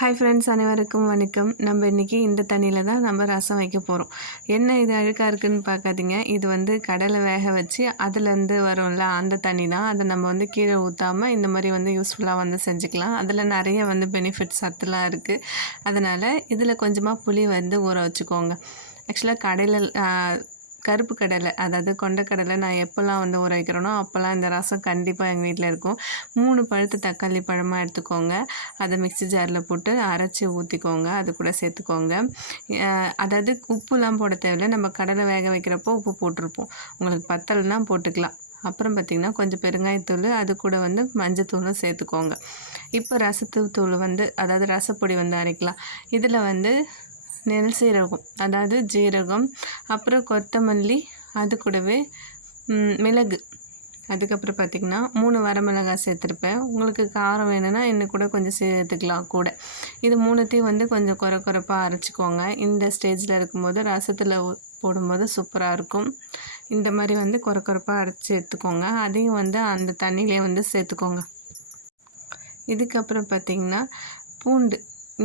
Hi friends, அனைவருக்கும் வணக்கம். நம்ம இன்றைக்கி இந்த தண்ணியில் தான் நம்ம ரசம் வைக்க போகிறோம். என்ன இது அழுக்காக இருக்குதுன்னு பார்க்காதீங்க. இது கடலை வேக வச்சு அதுலேருந்து வரும்ல அந்த தண்ணி தான். அதை நம்ம கீழே ஊற்றாமல் இந்த மாதிரி யூஸ்ஃபுல்லாக செஞ்சுக்கலாம். அதில் நிறைய பெனிஃபிட்ஸ் சத்துலாம் இருக்குது. அதனால் இதில் கொஞ்சமாக புளி ஊற வச்சுக்கோங்க. ஆக்சுவலாக கடையில் கருப்பு கடலை, அதாவது கொண்டக்கடலை நான் எப்போல்லாம் ஊற வைக்கிறேனோ அப்போல்லாம் இந்த ரசம் கண்டிப்பாக எங்கள் வீட்டில் இருக்கும். 3 பழுத்த தக்காளி பழமாக எடுத்துக்கோங்க. அதை மிக்ஸி ஜாரில் போட்டு அரைச்சி ஊற்றிக்கோங்க. அது கூட சேர்த்துக்கோங்க. அதாவது உப்புலாம் போட தேவையில்லை. நம்ம கடலை வேக வைக்கிறப்போ உப்பு போட்டிருப்போம். உங்களுக்கு பத்தலைன்னா போட்டுக்கலாம். அப்புறம் பார்த்திங்கன்னா கொஞ்சம் பெருங்காயத்தூள், அது கூட மஞ்சத்தூளும் சேர்த்துக்கோங்க. இப்போ ரசத்தூள் அதாவது ரசப்பொடி அரைக்கலாம். இதில் நெல் சீரகம், அதாவது ஜீரகம், அப்புறம் கொத்தமல்லி, அது கூடவே மிளகு, அதுக்கப்புறம் பார்த்திங்கன்னா 3 வரமிளகாய் சேர்த்துருப்பேன். உங்களுக்கு காரம் வேணும்னா இன்னும் கூட கொஞ்சம் சேர்த்துக்கலாம் கூட. இது 3த்தையும் கொஞ்சம் கொரப்பாக அரைச்சிக்கோங்க. இந்த ஸ்டேஜில் இருக்கும்போது ரசத்தில் போடும்போது சூப்பராக இருக்கும். இந்த மாதிரி கொரப்பாக அரைச்சி எடுத்துக்கோங்க. அதையும் அந்த தண்ணியிலே சேர்த்துக்கோங்க. இதுக்கப்புறம் பார்த்திங்கன்னா பூண்டு,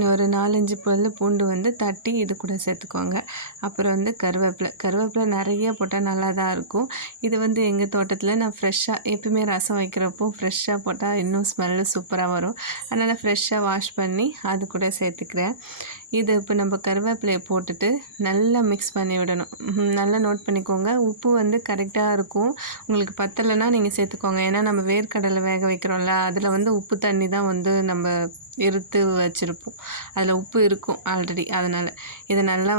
ஒரு 4-5 பல் பூண்டு தட்டி இது கூட சேர்த்துக்கோங்க. அப்புறம் கருவேப்பிலை நிறைய போட்டால் நல்லா தான் இருக்கும். இது எங்கள் தோட்டத்தில் நான் ஃப்ரெஷ்ஷாக எப்பவுமே ரசம் வைக்கிறப்போ ஃப்ரெஷ்ஷாக போட்டால் இன்னும் ஸ்மெல்லு சூப்பராக வரும். அதனால் ஃப்ரெஷ்ஷாக வாஷ் பண்ணி அது கூட சேர்த்துக்கிறேன். இது இப்போ நம்ம கருவேப்பிலையை போட்டுட்டு நல்லா மிக்ஸ் பண்ணி விடணும். நல்லா நோட் பண்ணிக்கோங்க. உப்பு கரெக்டாக இருக்கும். உங்களுக்கு பத்தலைன்னா நீங்கள் சேர்த்துக்கோங்க. ஏன்னா நம்ம வேர்க்கடலை வேக வைக்கிறோம்ல, அதில் உப்பு தண்ணி தான் நம்ம எடுத்து வச்சுருப்போம். அதில் உப்பு இருக்கும் ஆல்ரெடி. அதனால் இதை நல்லா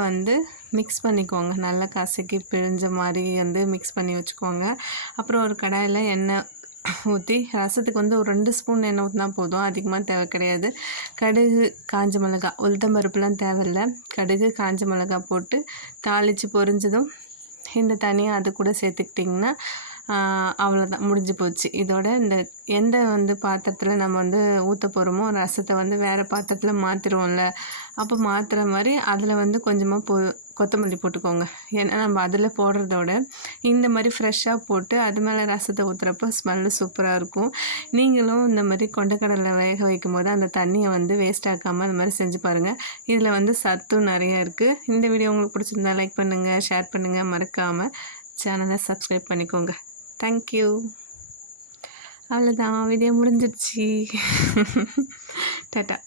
மிக்ஸ் பண்ணிக்கோங்க. நல்லா கசக்கி பிழிஞ்ச மாதிரி மிக்ஸ் பண்ணி வச்சுக்கோங்க. அப்புறம் ஒரு கடாயில் எண்ணெய் ஊற்றி ரசத்துக்கு ஒரு 2 ஸ்பூன் எண்ணெய் ஊற்றினா போதும். அதிகமாக தேவை கிடையாது. கடுகு, காஞ்ச மிளகாய், உளுத்தம்பருப்புலாம் தேவையில்லை. கடுகு, காஞ்ச மிளகாய் போட்டு தாளித்து பொரிஞ்சதும் இந்த தனியை அது கூட சேர்த்துக்கிட்டிங்கன்னா அவ்வளோதான், முடிஞ்சு போச்சு. இதோட இந்த எந்த பாத்திரத்தில் நம்ம ஊற்ற போகிறோமோ ரசத்தை வேறு பாத்திரத்தில் மாற்றிடுவோம்ல, அப்போ மாற்றுற மாதிரி அதில் கொஞ்சமாக கொத்தமல்லி போட்டுக்கோங்க. ஏன்னா நம்ம அதில் போடுறதோட இந்த மாதிரி ஃப்ரெஷ்ஷாக போட்டு அது மேலே ரசத்தை ஊற்றுறப்போ ஸ்மெல்லு சூப்பராக இருக்கும். நீங்களும் இந்த மாதிரி கொண்டக்கடலை வேக வைக்கும் போது அந்த தண்ணியை வேஸ்ட் ஆக்காமல் அந்த மாதிரி செஞ்சு பாருங்கள். இதில் சத்தும் நிறையா இருக்குது. இந்த வீடியோ உங்களுக்கு பிடிச்சிருந்தா லைக் பண்ணுங்கள், ஷேர் பண்ணுங்கள், மறக்காமல் சேனலை சப்ஸ்கிரைப் பண்ணிக்கோங்க. தேங்க்யூ. அவ்வளோதான், வீடியோ முடிஞ்சிடுச்சு. டாட்டா.